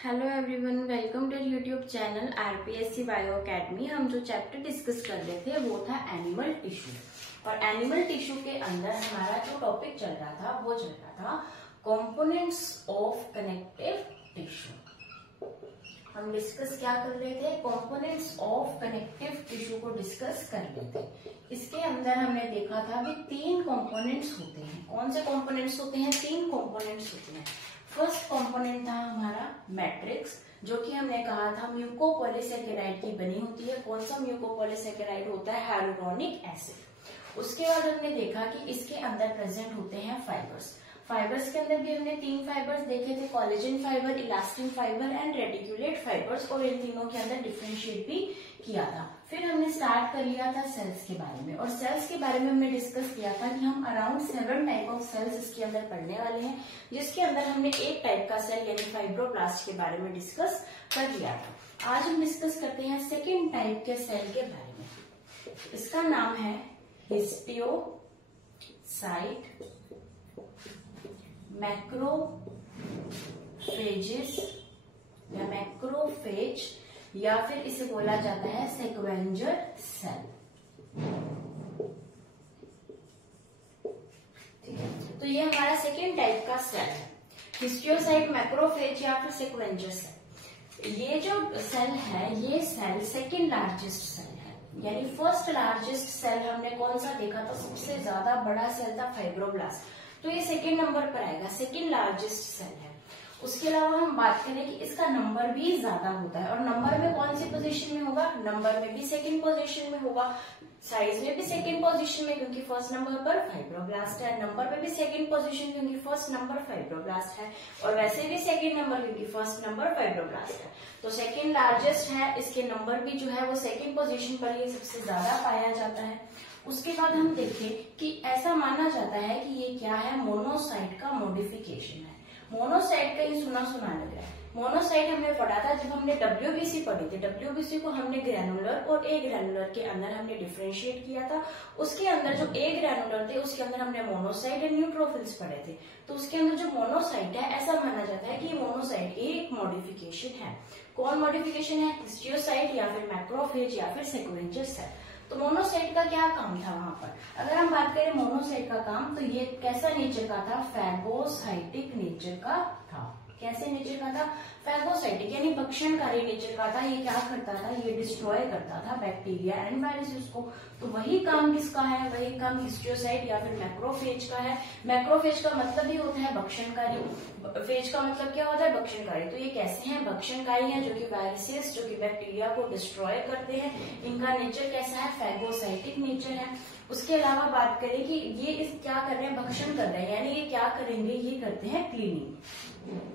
Hello everyone, welcome to YouTube channel RPSC bio academy. हम जो chapter discuss कर रहे थे वो था एनिमल टिश्यू, और एनिमल टिश्यू के अंदर हमारा जो टॉपिक चल रहा था वो चल रहा था कंपोनेंट्स ऑफ कनेक्टिव टिश्यू। हम डिस्कस क्या कर रहे थे? कंपोनेंट्स ऑफ कनेक्टिव टिश्यू को डिस्कस कर रहे थे। इसके अंदर हमने देखा था कि तीन कंपोनेंट्स होते हैं। कौन से कंपोनेंट्स होते हैं? तीन कंपोनेंट्स होते हैं। फर्स्ट कंपोनेंट था हमारा मैट्रिक्स, जो कि हमने कहा था म्यूकोपॉलीसैकेराइड की बनी होती है। कौन सा म्यूकोपॉलीसैकेराइड होता है? Hyaluronic acid. उसके बाद हमने देखा कि इसके अंदर प्रेजेंट होते हैं फाइबर्स। फाइबर्स के अंदर भी हमने तीन फाइबर्स देखे थे, collagen fibre, elastin fibre and reticulate fibres, और इन तीनों के अंदर डिफरेंशिएट भी किया था। फिर हमने स्टार्ट कर लिया था सेल्स के बारे में, और सेल्स के बारे में हमने डिस्कस किया था कि हम अराउंड 7 टाइप ऑफ सेल्स इसके अंदर पढ़ने वाले हैं, जिसके अंदर हमने एक टाइप का सेल यानी फाइब्रोब्लास्ट के बारे में डिस्कस कर लिया था। आज हम डिस्कस करते हैं सेकेंड टाइप के सेल के बारे में। इसका नाम है हिस्टियोसाइट मैक्रोफेजेस या मैक्रोफेज, या फिर इसे बोला जाता है सेक्वेंजर सेल। ठीक है, तो ये हमारा सेकेंड टाइप का सेल है, हिस्टियोसाइट, मैक्रोफेज या फिर सेक्वेंजर सेल। ये जो सेल है, ये सेल सेकेंड लार्जेस्ट सेल है, यानी फर्स्ट लार्जेस्ट सेल हमने कौन सा देखा था? सबसे ज्यादा बड़ा सेल था फाइब्रोब्लास्ट, तो ये सेकेंड नंबर पर आएगा, सेकेंड लार्जेस्ट सेल है। उसके अलावा हम बात करें कि इसका नंबर भी ज्यादा होता है, और नंबर में कौन सी पोजीशन में होगा? नंबर में भी सेकंड पोजीशन में होगा, साइज में भी सेकंड पोजीशन में, क्योंकि फर्स्ट नंबर पर फाइब्रोब्लास्ट है। नंबर में भी सेकंड पोजीशन क्योंकि फर्स्ट नंबर फाइब्रोब्लास्ट है, और वैसे भी सेकंड नंबर क्योंकि फर्स्ट नंबर फाइब्रोब्लास्ट है। तो सेकंड लार्जेस्ट है, इसके नंबर भी जो है वो सेकंड पोजीशन पर ही सबसे ज्यादा पाया जाता है। उसके बाद हम देखें कि ऐसा माना जाता है कि ये क्या है? मोनोसाइट का मॉडिफिकेशन है। मोनोसाइट का ही सुना सुना लग रहा है। मोनोसाइट हमने पढ़ा था जब हमने डब्ल्यूबीसी पढ़ी थी। डब्ल्यूबीसी को हमने ग्रैनुलर और ए ग्रैनुलर के अंदर हमने डिफरेंशिएट किया था। उसके अंदर जो ए ग्रैनुलर थे उसके अंदर हमने मोनोसाइट और न्यूट्रोफिल्स पढ़े थे। तो उसके अंदर जो मोनोसाइट है, ऐसा माना जाता है कि मोनोसाइट एक मॉडिफिकेशन है। कौन मॉडिफिकेशन है? हिस्टियोसाइट या फिर मैक्रोफेज या फिर सेक्वेंजर सेल। तो मोनोसाइट का क्या काम था वहां पर? अगर हम बात करें मोनोसाइट का काम, तो ये कैसा नेचर का था? फैगोसाइटिक नेचर का था। कैसे नेचर का था? फैगोसाइटिक यानी भक्षणकारी नेचर का था। ये क्या करता था? ये डिस्ट्रॉय करता था बैक्टीरिया एंड वायरसेस को। तो वही काम किसका है? वही काम हिस्टियोसाइट या फिर मैक्रोफेज का है। मैक्रोफेज का मतलब ही होता है भक्षणकारी, फेज का मतलब क्या होता है? भक्षणकारी। तो ये कैसे हैं? भक्षणकारी हैं, जो कि वायरसेस, जो कि बैक्टीरिया को डिस्ट्रॉय करते हैं। इनका नेचर कैसा है? फैगोसाइटिक नेचर है। उसके अलावा बात करें कि ये क्या कर रहे हैं? भक्षण कर रहे हैं, यानी ये क्या करेंगे? ये करते हैं क्लीनिंग।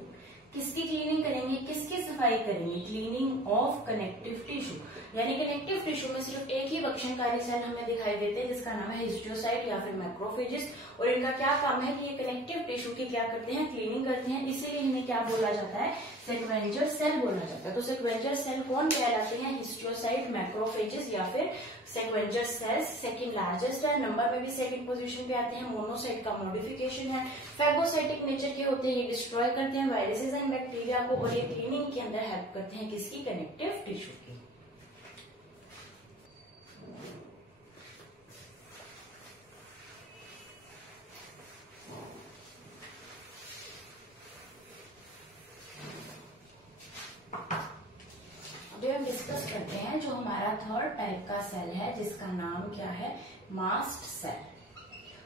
किसकी क्लीनिंग करेंगे? किसकी सफाई करेंगे? क्लीनिंग ऑफ कनेक्टिव टिश्यू, यानी कनेक्टिव टिश्यू में सिर्फ एक ही भक्षणकारी सेल हमें दिखाई देते हैं, जिसका नाम है हिस्टियोसाइट या फिर मैक्रोफेजेस। और इनका क्या काम है कि ये कनेक्टिव टिश्यू की क्या करते हैं? क्लीनिंग करते हैं। इसीलिए इन्हें क्या बोला जाता है? सेक्वेंजर सेल बोला जाता है। तो सेक्वेंजर सेल कौन कहलाते हैं? हिस्टियोसाइट, मैक्रोफेजेस या फिर सेक्वेंजर सेल्स। सेकंड लार्जेस्ट है, नंबर में भी सेकंड पोजीशन पे आते हैं। मोनोसाइट का मॉडिफिकेशन है, फैगोसाइटिक नेचर के होते हैं, ये डिस्ट्रॉय करते हैं वायरसेस एंड बैक्टीरिया को, और ये क्लीनिंग के अंदर हेल्प करते हैं किसकी? कनेक्टिव टिश्यू की। अभी हम डिस्कस करते हैं जो हमारा थर्ड टाइप का सेल है, जिसका नाम क्या है? Mast cell.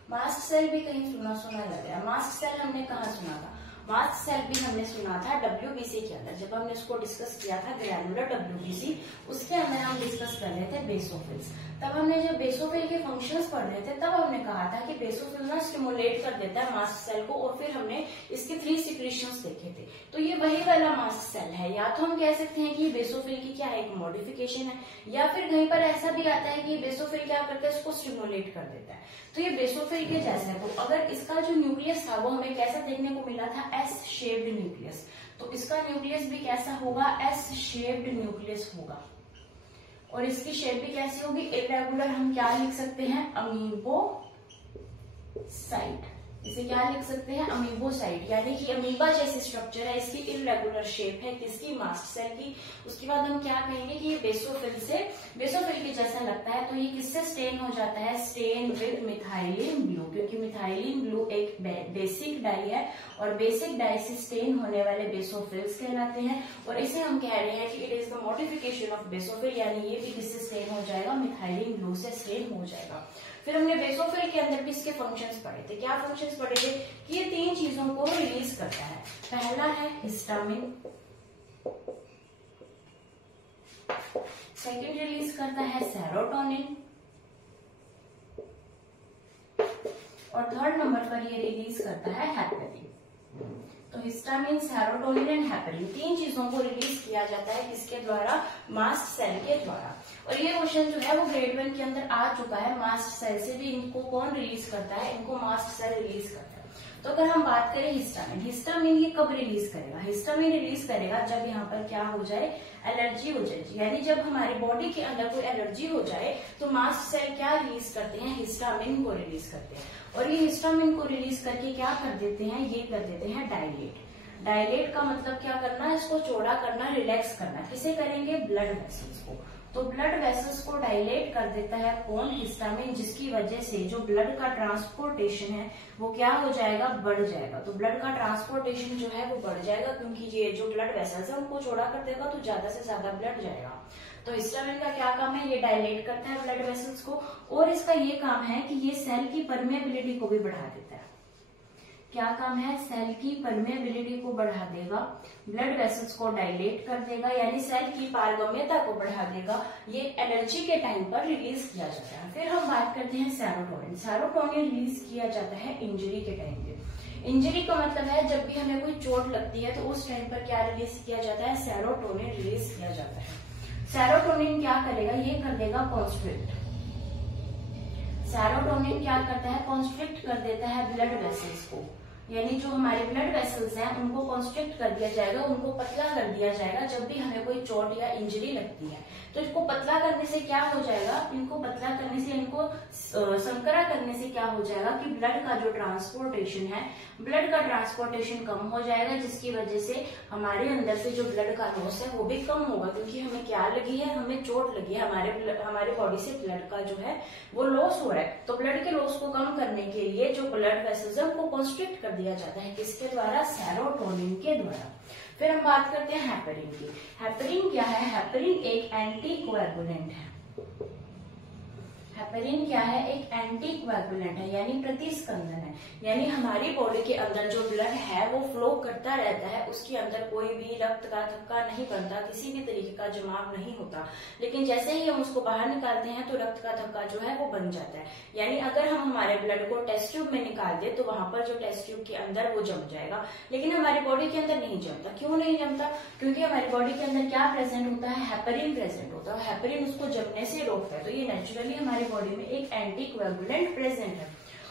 मास्ट सेल भी कहीं सुना सुना लग रहा है। मास्ट सेल हमने कहा सुना था? मास्ट सेल भी हमने सुना था डब्ल्यूबीसी के अंदर, जब हमने उसको डिस्कस किया था ग्रैनुलर डब्ल्यूबीसी। उसके अंदर हम डिस्कस कर रहे थे बेसोफिल्स। तब हमने जब बेसोफिल के फंक्शंस पढ़ रहे थे, तब हमने कहा था कि बेसोफिल ना स्टिमुलेट कर देता है मास्ट सेल को, और फिर हमने इसके 3 सिक्रीशंस देखे थे। तो ये वही वाला मास्ट सेल है। या तो हम कह सकते हैं कि ये बेसोफिल की क्या है? एक मॉडिफिकेशन है, या फिर कहीं पर ऐसा भी आता है कि बेसोफिल क्या करता है? इसको स्टिमुलेट कर देता है। तो ये बेसोफिल के जैसा है। तो अगर इसका जो न्यूक्लियस था वो हमें कैसा देखने को मिला था? S shaped nucleus. तो इसका न्यूक्लियस भी कैसा होगा? एस शेप्ड न्यूक्लियस होगा। और इसकी शेप भी कैसी होगी? इरेगुलर। हम क्या लिख सकते हैं? अमीबोसाइट। इसे क्या लिख सकते हैं, अमीबोसाइट, यानी कि अमीबा जैसी स्ट्रक्चर है, इसकी इररेगुलर शेप है, किसकी, मास्ट सेल की। उसके बाद हम क्या कहेंगे कि ये बेसोफिल के जैसा लगता है। तो ये किससे स्टेन हो जाता है, स्टेन विद मिथाइलिन ब्लू, क्योंकि मिथाइलिन ब्लू एक बेसिक डाई है और बेसिक डाई से स्टेन होने वाले बेसोफिल्स कहलाते हैं। और इसे हम कह रहे हैं कि it is the modification of basophil, यानी ये भी किससे स्टेन हो जाएगा, मिथाइलिन ब्लू से स्टेन हो जाएगा। फिर हमने बेसोफिल के अंदर भी इसके फंक्शंस पढ़े थे। क्या फंक्शंस पढ़े थे कि ये 3 चीजों को रिलीज करता है। पहला है हिस्टामिन, सेकंड रिलीज करता है सेरोटोनिन, और थर्ड नंबर पर ये रिलीज करता है हेपेरिन। तो हिस्टामिन, सेरोटोनिन एंड हेपेरिन 3 चीजों को रिलीज किया जाता है किसके द्वारा, मास्ट सेल के द्वारा। और ये क्वेश्चन जो है वो ग्रेड 1 के अंदर आ चुका है। मास्ट सेल से भी इनको कौन रिलीज करता है, इनको मास्ट सेल रिलीज करता है। तो अगर हम बात करें हिस्टामिन, हिस्टामिन ये कब रिलीज करेगा, हिस्टामिन रिलीज करेगा जब यहाँ पर क्या हो जाए, एलर्जी हो जाए, यानी जब हमारी बॉडी के अंदर कोई एलर्जी हो जाए तो मास्ट सेल क्या रिलीज करते हैं, हिस्टामिन को रिलीज करते हैं। और ये हिस्टामिन को रिलीज करके क्या कर देते हैं, ये कर देते हैं डायलेट। डायलेट का मतलब क्या करना, इसको चौड़ा करना, रिलैक्स करना। किसे करेंगे, ब्लड वेसल्स को। तो ब्लड वेसल्स को डायलेट कर देता है कौन, हिस्टामिन, जिसकी वजह से जो ब्लड का ट्रांसपोर्टेशन है वो क्या हो जाएगा, बढ़ जाएगा। तो ब्लड का ट्रांसपोर्टेशन जो है वो बढ़ जाएगा, क्योंकि ये जो ब्लड वेसल्स है उनको चौड़ा कर देगा तो ज्यादा से ज्यादा ब्लड जाएगा। तो हिस्टामिन का क्या काम है, ये डायलेट करता है ब्लड वेसल्स को, और इसका ये काम है कि ये सेल की परमेबिलिटी को भी बढ़ा देता है। क्या काम है, सेल की परमेबिलिटी को बढ़ा देगा, ब्लड वेसल्स को डायलेट कर देगा, यानी सेल की पारगम्यता को बढ़ा देगा। ये एनर्जी के टाइम पर रिलीज किया जाता है। फिर हम बात करते हैं सेरोटोनिन। सेरोटोनिन रिलीज किया जाता है इंजरी के टाइम पे। इंजरी का मतलब है जब भी हमें कोई चोट लगती है तो उस टाइम पर क्या रिलीज किया जाता है, सेरोटोनिन रिलीज किया जाता है। सेरोटोनिन क्या करेगा, ये कर देगा कॉन्स्ट्रिक्ट। सेरोटोनिन क्या करता है, कॉन्स्ट्रिक्ट कर देता है ब्लड वेसल्स को, यानी जो हमारे ब्लड वेसल्स हैं उनको कॉन्स्ट्रिक्ट कर दिया जाएगा, उनको पतला कर दिया जाएगा जब भी हमें कोई चोट या इंजरी लगती है। तो इनको पतला करने से क्या हो जाएगा, इनको पतला करने से, इनको संकरा करने से क्या हो जाएगा कि ब्लड का जो ट्रांसपोर्टेशन है, ब्लड का ट्रांसपोर्टेशन कम हो जाएगा, जिसकी वजह से हमारे अंदर से जो ब्लड का लॉस है वो भी कम होगा, क्योंकि हमें क्या लगी है, हमें चोट लगी है, हमारे बॉडी से ब्लड का जो है वो लॉस हो रहा है। तो ब्लड के लॉस को कम करने के लिए जो ब्लड वेसल्स है उनको कॉन्स्ट्रिक्ट कर दिया जाता है, किसके द्वारा, सेरोटोनिन के द्वारा। फिर हम बात करते हैं हेपेरिन की। हेपेरिन क्या है, हेपेरिन एक एंटीकोएगुलेंट है। हेपेरिन क्या है, एक एंटीकोएगुलेंट है, यानी प्रतिस्कंदन है, यानी हमारी बॉडी के अंदर जो ब्लड है वो फ्लो करता रहता है, उसके अंदर कोई भी रक्त का थक्का नहीं बनता, किसी भी तरीके का जमाव नहीं होता। लेकिन जैसे ही हम उसको बाहर निकालते हैं तो रक्त का थक्का जो है वो बन जाता है। यानी अगर हम हमारे ब्लड को टेस्ट ट्यूब में निकाल दे तो वहां पर जो टेस्ट ट्यूब के अंदर वो जम जाएगा, लेकिन हमारी बॉडी के अंदर नहीं जमता। क्यों नहीं जमता, क्योंकि हमारी बॉडी के अंदर क्या प्रेजेंट होता है, हेपेरिन प्रेजेंट होता है। हेपेरिन उसको जमने से रोकता है, तो ये नेचुरली हमारी बॉडी में एक एंटीकोएगुलेंट प्रेजेंट है।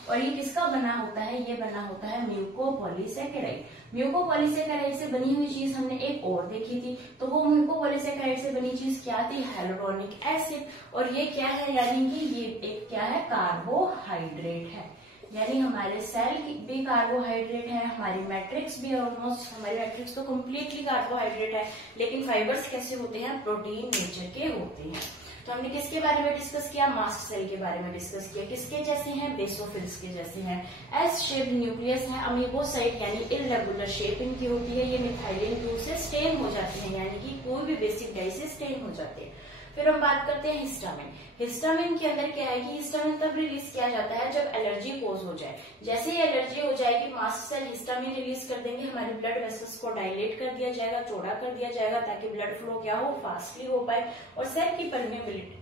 और ये किसका बना होता है, ये बना होता है म्यूकोपॉलीसैकेराइड। म्यूकोपॉलीसैकेराइड से बनी हुई चीज हमने एक और देखी थी, तो वो म्यूकोपॉलीसैकेराइड से बनी चीज क्या थी, हाइलुरोनिक एसिड। और ये क्या है, यानी कि ये एक क्या है, कार्बोहाइड्रेट है, यानी हमारे सेल भी कार्बोहाइड्रेट है, हमारी मैट्रिक्स भी ऑलमोस्ट, हमारी मैट्रिक्स तो कम्प्लीटली कार्बोहाइड्रेट है, लेकिन फाइबर्स कैसे होते हैं, प्रोटीन नेचर के होते हैं। तो हमने किसके बारे में डिस्कस किया, मास्ट सेल के बारे में डिस्कस किया। किसके जैसे हैं, बेसोफिल्स के जैसे हैं। एस शेप्ड न्यूक्लियस है, अमीबोसाइट यानी इररेगुलर शेप इनकी होती है। ये मिथाइलिन ब्लू से स्टेन हो जाते हैं, यानी कि कोई भी बेसिक डाई से स्टेन हो जाते हैं। फिर हम बात करते हैं हिस्टामिन। हिस्टामिन के अंदर क्या है कि हिस्टामिन तब रिलीज किया जाता है जब एलर्जी कोज हो जाए। जैसे ही एलर्जी हो जाएगी मास्ट सेल हिस्टामिन रिलीज कर देंगे, हमारे ब्लड वेसल्स को डायलेट कर दिया जाएगा, चौड़ा कर दिया जाएगा, ताकि ब्लड फ्लो क्या हो, फास्टली हो पाए, और सेल की परमेबिलिटी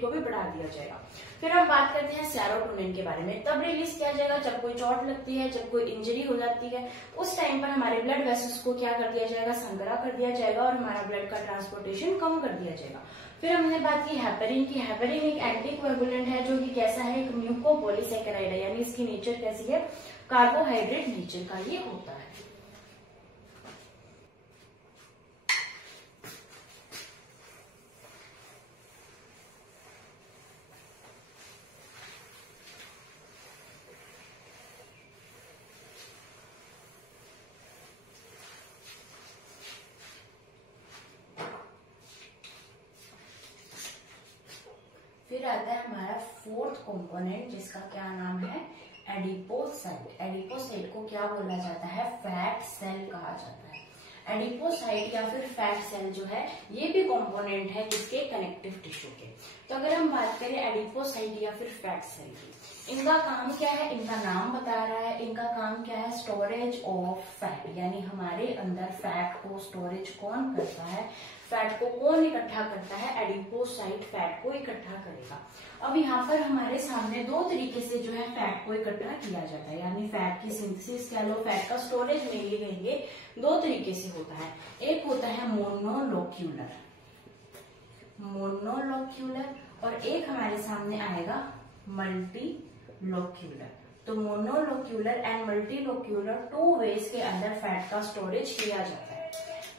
को भी बढ़ा दिया जाएगा। फिर हम बात करते हैं सेरोटोनिन के बारे में। तब रिलीज किया जाएगा जब कोई चोट लगती है, जब कोई इंजरी हो जाती है, उस टाइम पर हमारे ब्लड वेसल्स को क्या कर दिया जाएगा, संग्रह कर दिया जाएगा, और हमारा ब्लड का ट्रांसपोर्टेशन कम कर दिया जाएगा। फिर हमने बात की हेपेरिन की। हेपेरिन एक एंटीकोएगुलेंट है, जो कि कैसा है, एक म्यूकोपॉलीसैकेराइड है, यानी इसकी नेचर कैसी है, कार्बोहाइड्रेट नेचर का ये होता है। कंपोनेंट जिसका क्या नाम है, एडिपोसाइट। एडिपोसाइट को क्या बोला जाता है, फैट सेल कहा जाता है। एडिपोसाइट या फिर फैट सेल जो है ये भी कंपोनेंट है किसके, कनेक्टिव टिश्यू के। तो अगर हम बात करें एडिपोसाइट या फिर फैट सेल की, इनका काम क्या है, इनका नाम बता रहा है, इनका काम क्या है, स्टोरेज ऑफ फैट, यानी हमारे अंदर फैट को स्टोरेज कौन करता है, फैट को कौन इकट्ठा करता है, एडिपोसाइट फैट को इकट्ठा करेगा। अब यहाँ पर हमारे सामने दो तरीके से जो है फैट को इकट्ठा किया जाता है, यानी फैट की सिंथेसिस कह लो, फैट का स्टोरेज मेनली कहेंगे, दो तरीके से होता है। एक होता है मोनोलोक्यूलर, मोनोलोक्यूलर, और एक हमारे सामने आएगा मल्टीलोक्यूलर। तो मोनोलोक्यूलर एंड मल्टीलोक्यूलर टू वेज के अंदर फैट का स्टोरेज किया जाता है।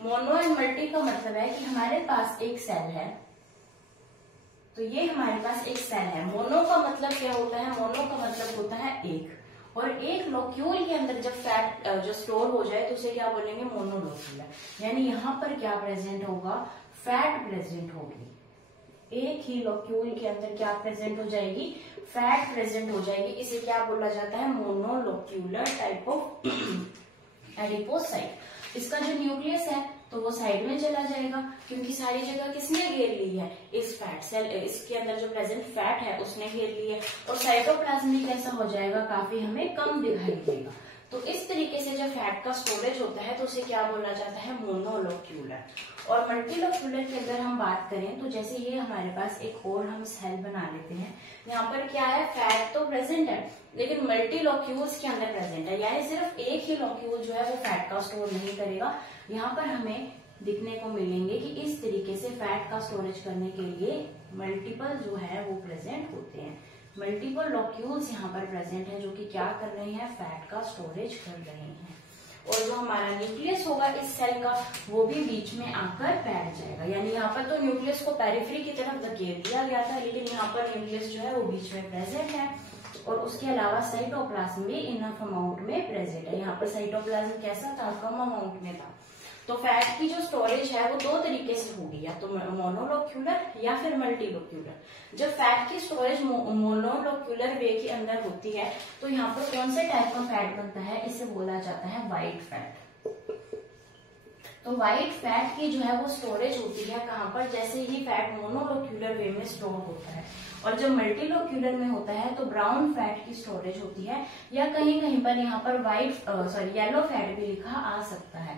मोनो एंड मल्टी का मतलब है कि हमारे पास एक सेल है, तो ये हमारे पास एक सेल है। मोनो का मतलब क्या होता है, मोनो का मतलब होता है एक, और एक लोक्यूल के अंदर जब फैट जो स्टोर हो जाए तो उसे क्या बोलेंगे, मोनोलोक्यूलर। यानी यहाँ पर क्या प्रेजेंट होगा, फैट प्रेजेंट होगी, एक ही लोक्यूल के अंदर क्या प्रेजेंट हो जाएगी, फैट प्रेजेंट हो जाएगी। इसे क्या बोला जाता है, मोनोलोक्यूलर टाइप ऑफ एडिपोसाइट। इसका जो न्यूक्लियस है तो वो साइड में चला जाएगा, क्योंकि सारी जगह किसने घेर ली है, इस फैट सेल, इसके अंदर जो प्रेजेंट फैट है उसने घेर ली है। और साइटोप्लाज्म भी कैसा हो जाएगा, काफी हमें कम दिखाई देगा। तो इस तरीके से जब फैट का स्टोरेज होता है तो उसे क्या बोला जाता है, मोनोलोक्यूलर। और मल्टीलोक्यूलर के अंदर हम बात करें तो जैसे ये हमारे पास एक और हम सेल बना लेते हैं, यहाँ पर क्या है, फैट तो प्रेजेंट है लेकिन मल्टी लोक्यूल्स के अंदर प्रेजेंट है, यानी सिर्फ एक ही लोक्यूल जो है वो फैट का स्टोर नहीं करेगा। यहाँ पर हमें दिखने को मिलेंगे कि इस तरीके से फैट का स्टोरेज करने के लिए मल्टीपल जो है वो प्रेजेंट होते हैं। मल्टीपल लोक्यूल्स यहाँ पर प्रेजेंट है जो कि क्या कर रहे हैं, फैट का स्टोरेज कर रहे हैं। और जो हमारा न्यूक्लियस होगा इस सेल का वो भी बीच में आकर बैठ जाएगा, यानी यहाँ पर तो न्यूक्लियस को पेरिफेरी की तरफ धकेल दिया गया था, लेकिन यहाँ पर न्यूक्लियस जो है वो बीच में प्रेजेंट है। और उसके अलावा साइटोप्लाज्म भी इनफ अमाउंट में प्रेजेंट है। यहाँ पर साइटोप्लाज्म कैसा था, कम अमाउंट में था। तो फैट की जो स्टोरेज है वो दो तरीके से होगी, या तो मोनोलोक्यूलर या फिर मल्टीलोक्यूलर। जब फैट की स्टोरेज मोनोलोक्यूलर वे के अंदर होती है तो यहाँ पर कौन से टाइप का फैट बनता है, इसे बोला जाता है व्हाइट फैट। तो व्हाइट फैट की जो है वो स्टोरेज होती है कहाँ पर, जैसे ही फैट मोनोलोक्यूलर वे में स्टोर होता है। और जब मल्टीलोक्यूलर में होता है तो ब्राउन फैट की स्टोरेज होती है, या कहीं कहीं पर यहाँ पर येलो फैट भी लिखा आ सकता है,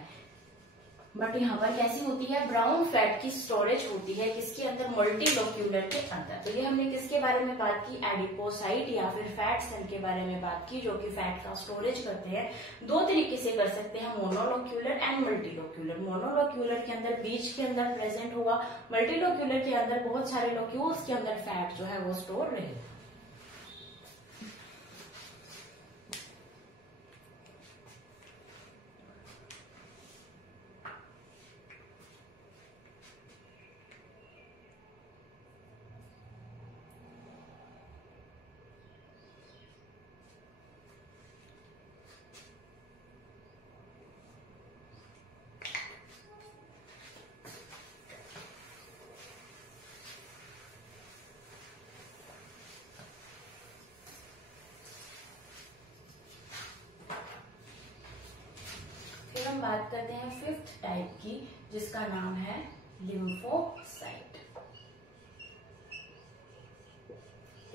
बट यहाँ पर कैसी होती है, ब्राउन फैट की स्टोरेज होती है किसके अंदर, मल्टीलोक्यूलर के अंदर। तो ये हमने किसके बारे में बात की, एडिपोसाइट या फिर फैट सेल के बारे में बात की, जो कि फैट का स्टोरेज करते हैं। दो तरीके से कर सकते हैं, मोनोलोक्यूलर एंड मल्टीलोक्यूलर। मोनोलोक्यूलर के अंदर बीच के अंदर प्रेजेंट होगा, मल्टीलोक्यूलर के अंदर बहुत सारे लोक्यूल्स के अंदर फैट जो है वो स्टोर रहेगा। फिर हम बात करते हैं फिफ्थ टाइप की, जिसका नाम है लिम्फोसाइट।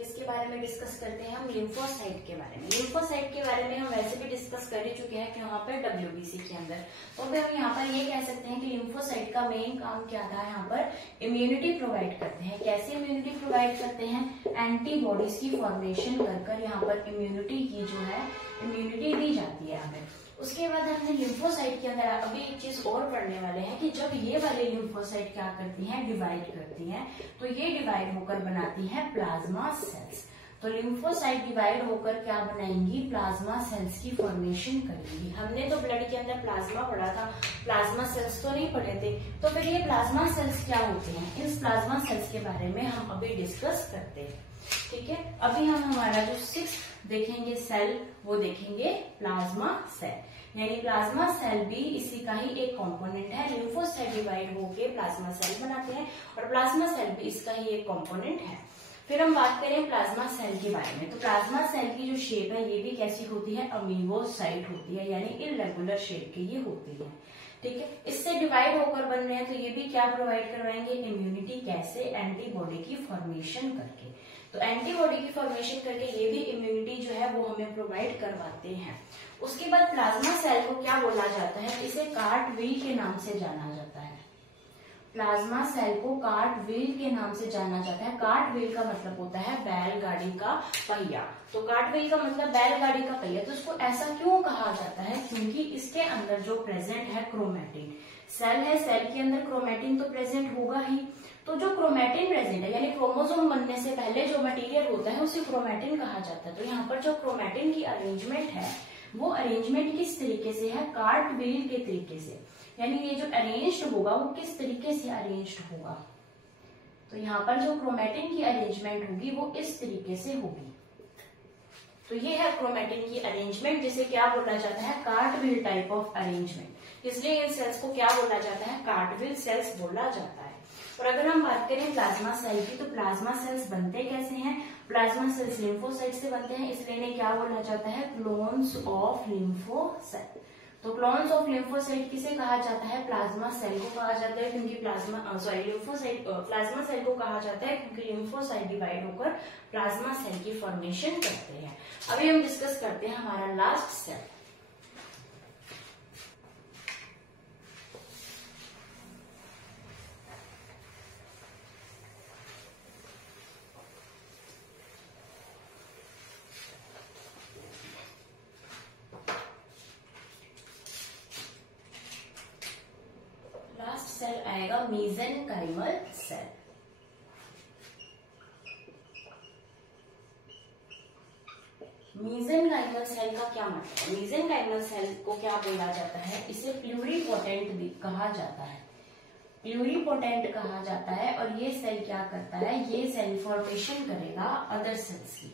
इसके बारे में डिस्कस करते हैं हम लिम्फोसाइट के बारे में। लिम्फोसाइट के बारे में हम वैसे भी डिस्कस कर ही चुके हैं कि यहाँ पर WBC के अंदर। तो फिर हम यहाँ पर ये कह सकते हैं कि लिम्फोसाइट का मेन काम क्या था, यहाँ पर इम्यूनिटी प्रोवाइड करते हैं। कैसे इम्यूनिटी प्रोवाइड करते हैं, एंटीबॉडीज की फॉर्मेशन कर यहाँ पर इम्यूनिटी की जो है इम्यूनिटी दी जाती है हमें। उसके बाद हमने लिम्फोसाइट के अंदर अभी एक चीज और पढ़ने वाले हैं कि जब ये वाले लिम्फोसाइट क्या करती हैं, डिवाइड करती हैं, तो ये डिवाइड होकर बनाती हैं प्लाज्मा सेल्स। तो लिम्फोसाइट डिवाइड होकर क्या बनाएंगी, प्लाज्मा सेल्स की फॉर्मेशन करेंगी। हमने तो ब्लड के अंदर प्लाज्मा पढ़ा था, प्लाज्मा सेल्स तो नहीं पढ़े थे। तो फिर ये प्लाज्मा सेल्स क्या होते हैं, इस प्लाज्मा सेल्स के बारे में हम अभी डिस्कस करते हैं। ठीक है, अभी हम हमारा जो 6 देखेंगे सेल, वो देखेंगे प्लाज्मा सेल। यानी प्लाज्मा सेल भी इसी का ही एक कंपोनेंट है। लिम्फोसाइट डिवाइड होके प्लाज्मा सेल बनाते हैं और प्लाज्मा सेल भी इसका ही एक कंपोनेंट है। फिर हम बात करें प्लाज्मा सेल के बारे में। तो प्लाज्मा सेल की जो शेप है ये भी कैसी होती है, अमीबोसाइट होती है, यानी इर्रेगुलर शेप की ये होती है। ठीक है, इससे डिवाइड होकर बन रहे हैं, तो ये भी क्या प्रोवाइड करवाएंगे, इम्यूनिटी। कैसे, एंटीबॉडी की फॉर्मेशन करके। तो एंटीबॉडी की फॉर्मेशन करके ये भी इम्यूनिटी जो है वो हमें प्रोवाइड करवाते हैं। उसके बाद प्लाज्मा सेल को क्या बोला जाता है, इसे कार्टविल के नाम से जाना जाता है। प्लाज्मा सेल को कार्टविल के नाम से जाना जाता है। कार्टविल का मतलब होता है बैलगाड़ी का पहिया। तो कार्टविल का मतलब बैलगाड़ी का पहिया। तो इसको ऐसा क्यों कहा जाता है, क्योंकि इसके अंदर जो प्रेजेंट है क्रोमैटिन, सेल है, सेल के अंदर क्रोमैटिन तो प्रेजेंट होगा ही। तो जो क्रोमैटिन प्रेजेंट है, यानी क्रोमोसोम बनने से पहले जो मटेरियल होता है उसे क्रोमैटिन कहा जाता है। तो यहाँ पर जो क्रोमैटिन की अरेंजमेंट है वो अरेंजमेंट किस तरीके से है, कार्टविल के तरीके से। यानी ये जो अरेंज्ड होगा वो किस तरीके से अरेंज्ड होगा, तो यहाँ पर जो क्रोमैटिन की अरेंजमेंट होगी वो इस तरीके से होगी। तो ये है क्रोमैटिन की अरेंजमेंट, जिसे क्या बोला जाता है, कार्टविल टाइप ऑफ अरेंजमेंट। इसलिए इन सेल्स को क्या बोला जाता है, कार्टविल सेल्स बोला जाता है। और अगर हम बात करें प्लाज्मा सेल की, तो प्लाज्मा सेल्स बनते कैसे हैं, प्लाज्मा सेल्स लिम्फोसाइट से बनते हैं, इसलिए इन्हें क्या बोला जाता है, क्लोन्स ऑफ लिम्फोसाइट। तो क्लोन्स ऑफ लिम्फोसाइट किसे कहा जाता है, प्लाज्मा सेल को कहा जाता है, क्योंकि प्लाज्मा सेल को कहा जाता है क्योंकि लिम्फोसाइट डिवाइड होकर प्लाज्मा सेल की फॉर्मेशन करते हैं। अभी हम डिस्कस करते हैं हमारा लास्ट सेल। सेल आएगा मेसेनकाइमल सेल। मेसेनकाइमल सेल का क्या मतलब है, मेसेनकाइमल सेल को क्या बोला जाता है, इसे प्लूरीपोटेंट भी कहा जाता है। प्लूरीपोटेंट कहा जाता है। और ये सेल क्या करता है, ये सेल फॉर्मेशन करेगा अदर सेल्स की,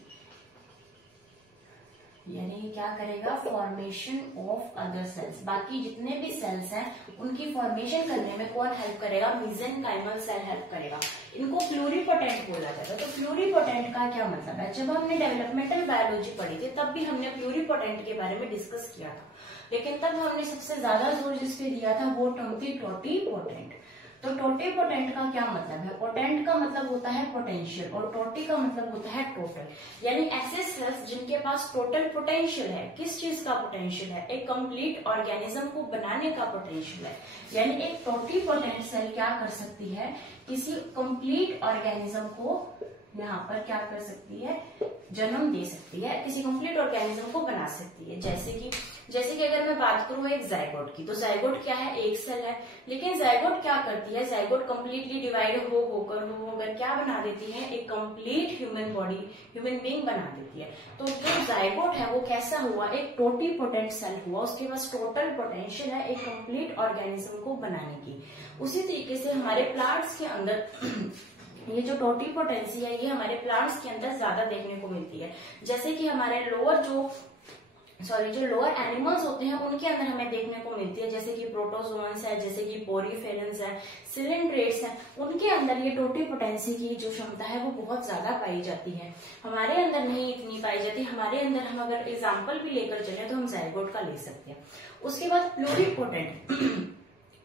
यानी क्या करेगा, फॉर्मेशन ऑफ अदर सेल्स। बाकी जितने भी सेल्स हैं उनकी फॉर्मेशन करने में कौन हेल्प करेगा, मेसेनकाइमल सेल हेल्प करेगा। इनको प्लूरीपोटेंट बोला जाता है। तो प्लूरीपोटेंट का क्या मतलब है, जब हमने डेवलपमेंटल बायोलॉजी पढ़ी थी तब भी हमने प्लूरीपोटेंट के बारे में डिस्कस किया था, लेकिन तब हमने सबसे ज्यादा जोर जिस पे दिया था वो टोटीपोटेंट। तो टोटीपोटेंट का क्या मतलब है, पोटेंट का मतलब होता है पोटेंशियल और टोटी का मतलब होता है टोटल, यानी ऐसे सेल्स जिनके पास टोटल पोटेंशियल है। किस चीज का पोटेंशियल है, एक कंप्लीट ऑर्गेनिज्म को बनाने का पोटेंशियल है। यानी एक टोटीपोटेंट सेल क्या कर सकती है, किसी कंप्लीट ऑर्गेनिज्म को यहाँ पर क्या कर सकती है, जन्म दे सकती है, किसी कंप्लीट ऑर्गेनिज्म को बना सकती है। जैसे कि अगर मैं बात करूं एक जायगोट की, तो जायगोट क्या है, एक सेल है, लेकिन जायगोट क्या करती है, जायगोट कंप्लीटली डिवाइड होकर क्या बना देती है, एक complete human body, human being बना देती है। तो जो जायगोट है वो कैसा हुआ, एक टोटीपोटेंट सेल हुआ, उसके पास टोटल पोटेंशियल है एक कंप्लीट ऑर्गेनिज्म को बनाने की। उसी तरीके से हमारे प्लांट्स के अंदर ये जो टोटीपोटेंसी है ये हमारे प्लांट्स के अंदर ज्यादा देखने को मिलती है। जैसे कि हमारे जो लोअर एनिमल्स होते हैं उनके अंदर हमें देखने को मिलती है, जैसे कि प्रोटोजोन्स है, जैसे कि पोरीफेरेंस है, सिलिंड्रेट्स है, उनके अंदर ये टोटीपोटेंसी की जो क्षमता है वो बहुत ज्यादा पाई जाती है। हमारे अंदर नहीं इतनी पाई जाती। हमारे अंदर हम अगर एग्जाम्पल भी लेकर चले तो हम जायगोट का ले सकते हैं। उसके बाद प्लूरीपोटेंट।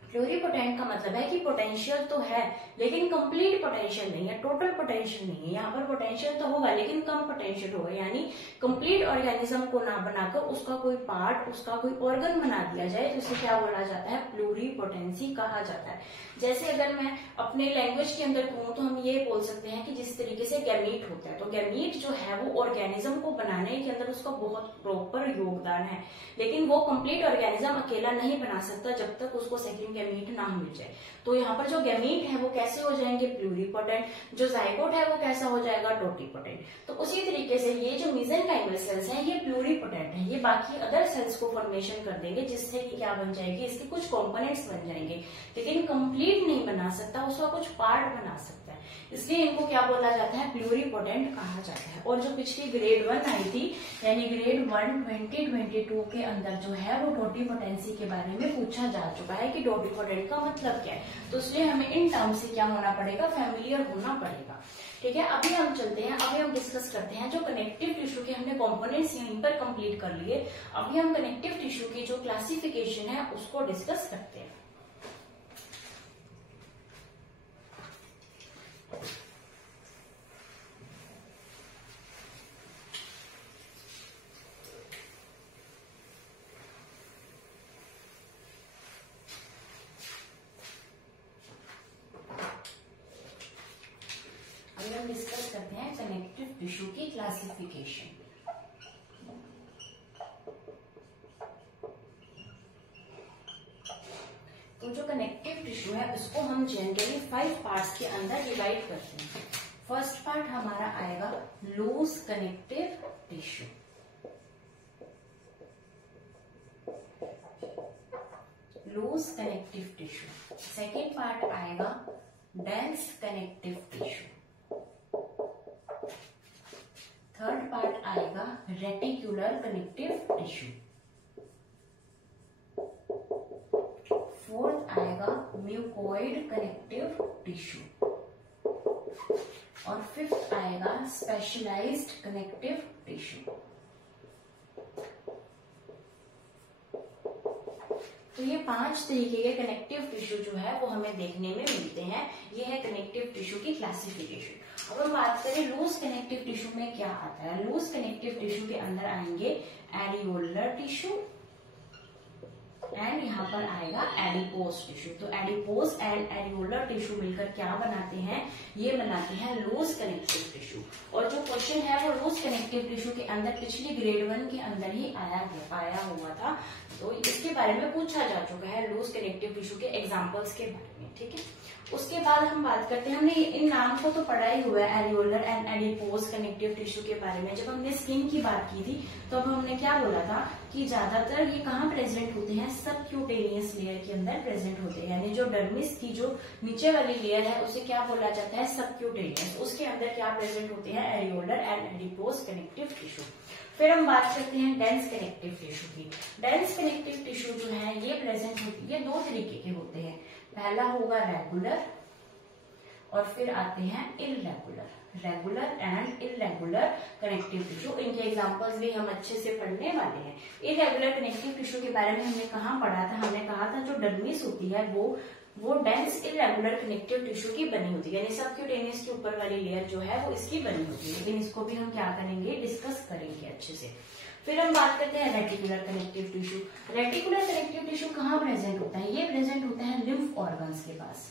प्लूरीपोटेंट का मतलब है कि पोटेंशियल तो है लेकिन कंप्लीट पोटेंशियल नहीं है, टोटल पोटेंशियल नहीं है। यहाँ पर पोटेंशियल तो होगा लेकिन कम पोटेंशियल होगा, यानी कंप्लीट ऑर्गेनिज्म को ना बनाकर उसका कोई पार्ट, उसका कोई ऑर्गन बना दिया जाए तो उसे क्या बोला जाता है, प्लूरीपोटेंसी कहा जाता है। जैसे अगर मैं अपने लैंग्वेज के अंदर कहूँ तो हम ये बोल सकते हैं कि जिस तरीके से गैमीट होता है, तो गैमीट जो है वो ऑर्गेनिज्म को बनाने के अंदर उसका बहुत प्रॉपर योगदान है, लेकिन वो कंप्लीट ऑर्गेनिज्म अकेला नहीं बना सकता जब तक उसको सेकंड गैमीट ना मिल जाए। तो यहाँ पर जो गैमीट है वो कैसे हो जाएंगे, प्लूरीपोटेंट। जो जायगोट है वो कैसा हो जाएगा, टोटीपोटेंट। तो उसी तरीके से ये जो मेसेनकाइमल सेल्स हैं ये प्लूरीपोटेंट है, ये बाकी अदर सेल्स को फॉर्मेशन कर देंगे जिससे कि क्या बन जाएगी, इसके कुछ कंपोनेंट्स बन जाएंगे, लेकिन कंप्लीट नहीं बना सकता, उसका कुछ पार्ट बना सकता है। इसलिए इनको क्या बोला जाता है, प्लूरीपोटेंट कहा जाता है। और जो पिछली ग्रेड 1 आई थी, यानी ग्रेड 1 2022 के अंदर जो है वो टोटीपोटेंसी के बारे में पूछा जा चुका है कि टोटी कोटिकोडेंट का मतलब क्या है, तो इसलिए हमें इन टर्म से क्या होना पड़ेगा, फैमिलियर होना पड़ेगा। ठीक है, अभी हम चलते हैं, अभी हम डिस्कस करते हैं जो कनेक्टिव टिश्यू के हमने कंपोनेंट्स यहीं पर कंप्लीट कर लिए। अभी हम कनेक्टिव टिश्यू की जो क्लासिफिकेशन है उसको डिस्कस करते हैं। हम डिस्कस करते हैं कनेक्टिव टिश्यू की क्लासिफिकेशन। तो जो कनेक्टिव टिश्यू है उसको हम जनरली 5 पार्ट्स के अंदर डिवाइड करते हैं। फर्स्ट पार्ट हमारा आएगा loose connective tissue, loose connective tissue. Second part आएगा dense connective tissue. Third part आएगा रेटिकुलर कनेक्टिव टिश्यू। फोर्थ आएगा म्यूकोइड कनेक्टिव टिश्यू और फिफ्थ आएगा स्पेशलाइज्ड कनेक्टिव टिश्यू। तो ये 5 तरीके के कनेक्टिव टिश्यू जो है वो हमें देखने में मिलते हैं। ये है कनेक्टिव टिश्यू की क्लासिफिकेशन। अब हम बात करें लूज कनेक्टिव टिश्यू में क्या आता है। लूज कनेक्टिव टिश्यू के अंदर आएंगे एरियोलर टिश्यू एंड यहाँ पर आएगा एडिपोज टिश्यू। तो एडिपोज एंड एरियोलर टिश्यू मिलकर क्या बनाते हैं, ये बनाते हैं लूज कनेक्टिव टिश्यू। और जो क्वेश्चन है वो लूज कनेक्टिव टिश्यू के अंदर पिछली ग्रेड 1 के अंदर ही आया हुआ था, तो इसके बारे में पूछा जा चुका है लूज कनेक्टिव टिश्यू के एग्जाम्पल्स के बारे में। ठीक है, उसके बाद हम बात करते हैं, हमने इन नाम को तो पढ़ा ही हुआ है areolar and adipose connective tissue के बारे में। जब हमने स्किन की बात की थी तो अब हमने क्या बोला था कि ज्यादातर ये कहाँ प्रेजेंट होते हैं, सबक्यूटेनियस लेयर के अंदर प्रेजेंट होते हैं। यानी जो डर्मिस की जो नीचे वाली लेयर है उसे क्या बोला जाता है, सबक्यूटेनियस। उसके अंदर क्या प्रेजेंट होते हैं, areolar and adipose connective tissue. फिर हम बात करते हैं डेंस कनेक्टिव टिश्यू की। डेंस कनेक्टिव टिश्यू जो है ये प्रेजेंट होती है 2 तरीके के होते हैं। पहला होगा रेगुलर और फिर आते हैं irregular, regular and irregular connective tissue. इनके एग्जांपल्स भी हम अच्छे से पढ़ने वाले हैं। इररेगुलर कनेक्टिव टिश्यू के बारे में हमने कहाँ पढ़ा था, हमने कहा था जो डर्मिस होती है वो डेंस इररेगुलर कनेक्टिव टिश्यू की बनी होती है, यानी सबक्यूटेनियस के ऊपर वाली लेयर जो है वो इसकी बनी होती है। लेकिन इसको भी हम क्या करेंगे, डिस्कस करेंगे अच्छे से। फिर हम बात करते हैं reticular connective tissue. Reticular connective tissue कहाँ प्रेजेंट होता है, ये प्रेजेंट होता है लिम्फ ऑर्गन्स के पास।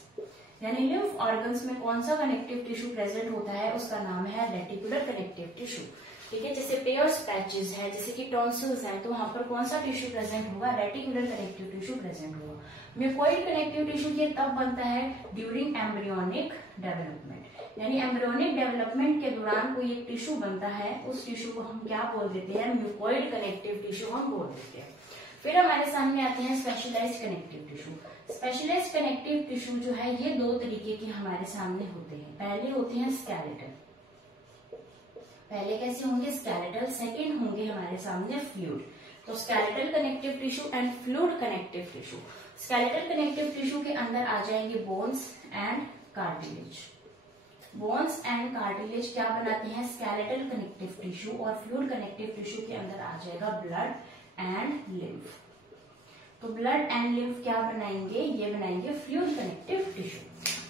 यानी लिम्फ ऑर्गन्स में कौन सा कनेक्टिव टिश्यू प्रेजेंट होता है, उसका नाम है रेटिकुलर कनेक्टिव टिश्यू। ठीक है, जैसे पेयर्स पैचेस है, जैसे कि टॉन्सिल्स है, तो वहां पर कौन सा टिश्यू प्रेजेंट होगा, रेटिकुलर कनेक्टिव टिश्यू प्रेजेंट होगा। म्यूकोइड कनेक्टिव टिश्यू ये तब बनता है ड्यूरिंग एम्ब्रियोनिक डेवलपमेंट, यानी एम्ब्रियोनिक डेवलपमेंट के दौरान कोई एक टिश्यू बनता है, उस टिश्यू को हम क्या बोल देते हैं, म्यूकोइड कनेक्टिव टिश्यू हम बोल देते हैं। फिर हमारे सामने आते हैं specialised connective tissue. Specialised connective tissue जो है ये 2 तरीके के हमारे सामने होते हैं। पहले होते हैं स्केलेटल, पहले कैसे होंगे, स्केलेटल। सेकंड होंगे हमारे सामने फ्लूइड। तो skeletal connective tissue and fluid connective tissue. Skeletal connective tissue के अंदर आ जाएंगे bones and cartilage. Bones and cartilage क्या बनाते हैं, स्केलेटल कनेक्टिव टिश्यू। और फ्लूइड कनेक्टिव टिश्यू के अंदर आ जाएगा ब्लड एंड लिम्फ। तो ब्लड एंड लिम्फ क्या बनाएंगे, ये बनाएंगे फ्लूइड कनेक्टिव टिश्यू।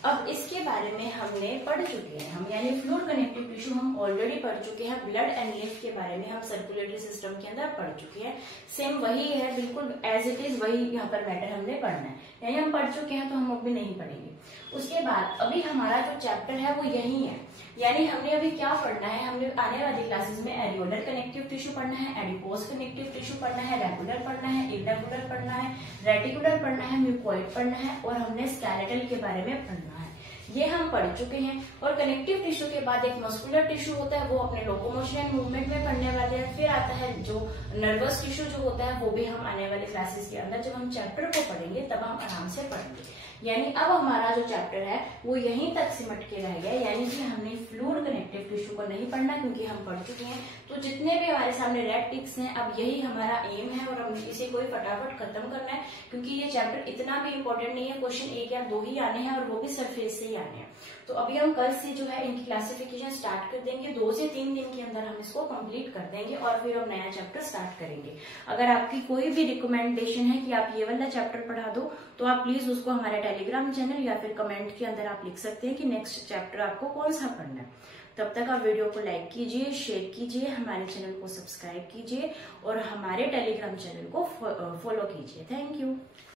अब इसके बारे में हमने पढ़ चुके हैं हम, यानी फ्लूइड कनेक्टिव टिश्यू हम ऑलरेडी पढ़ चुके हैं। ब्लड एंड लिम्फ के बारे में हम सर्कुलेटरी सिस्टम के अंदर पढ़ चुके हैं। सेम वही है, बिल्कुल एज इट इज वही यहाँ पर मैटर हमने पढ़ना है, यानी हम पढ़ चुके हैं तो हम अभी नहीं पढ़ेंगे। उसके बाद अभी हमारा जो चैप्टर है वो यही है, यानी हमने अभी क्या पढ़ना है, हमने आने वाली क्लासेस में एरियोलर कनेक्टिव टिश्यू पढ़ना है, एडिपोज कनेक्टिव टिश्यू पढ़ना है, रेगुलर पढ़ना है, इररेगुलर पढ़ना है, रेटिकुलर पढ़ना है, म्यूकोइड पढ़ना है और हमने स्केलेटल के बारे में पढ़ना है। ये हम पढ़ चुके हैं। और कनेक्टिव टिश्यू के बाद एक मस्कुलर टिश्यू होता है, वो अपने लोकोमोशन एंड मूवमेंट में पढ़ने वाले हैं। फिर आता है जो नर्वस टिश्यू जो होता है, वो भी हम आने वाले क्लासेस के अंदर जब हम चैप्टर को पढ़ेंगे तब हम आराम से पढ़ेंगे। यानी अब हमारा जो चैप्टर है वो यहीं तक सिमट के रह गया, यानी कि हमने फ्लूइड कनेक्टिव टिश्यू को नहीं पढ़ना क्योंकि हम पढ़ चुके हैं। तो जितने भी हमारे सामने रेड टिक्स हैं, अब यही हमारा एम है और हम इसे कोई फटाफट खत्म करना है क्योंकि ये चैप्टर इतना भी इम्पोर्टेंट नहीं है। क्वेश्चन 1 या 2 ही आने हैं और वो भी सरफेस से ही आने हैं। तो अभी हम कल से जो है इनकी क्लासिफिकेशन स्टार्ट कर देंगे। 2 से 3 दिन के अंदर हम इसको कंप्लीट कर देंगे और फिर हम नया चैप्टर स्टार्ट करेंगे। अगर आपकी कोई भी रिकमेंडेशन है कि आप ये वाला चैप्टर पढ़ा दो तो आप प्लीज उसको हमारे टेलीग्राम चैनल या फिर कमेंट के अंदर आप लिख सकते हैं कि नेक्स्ट चैप्टर आपको कौन सा पढ़ना है। तब तक आप वीडियो को लाइक कीजिए, शेयर कीजिए, हमारे चैनल को सब्सक्राइब कीजिए और हमारे टेलीग्राम चैनल को फॉलो कीजिए। Thank you.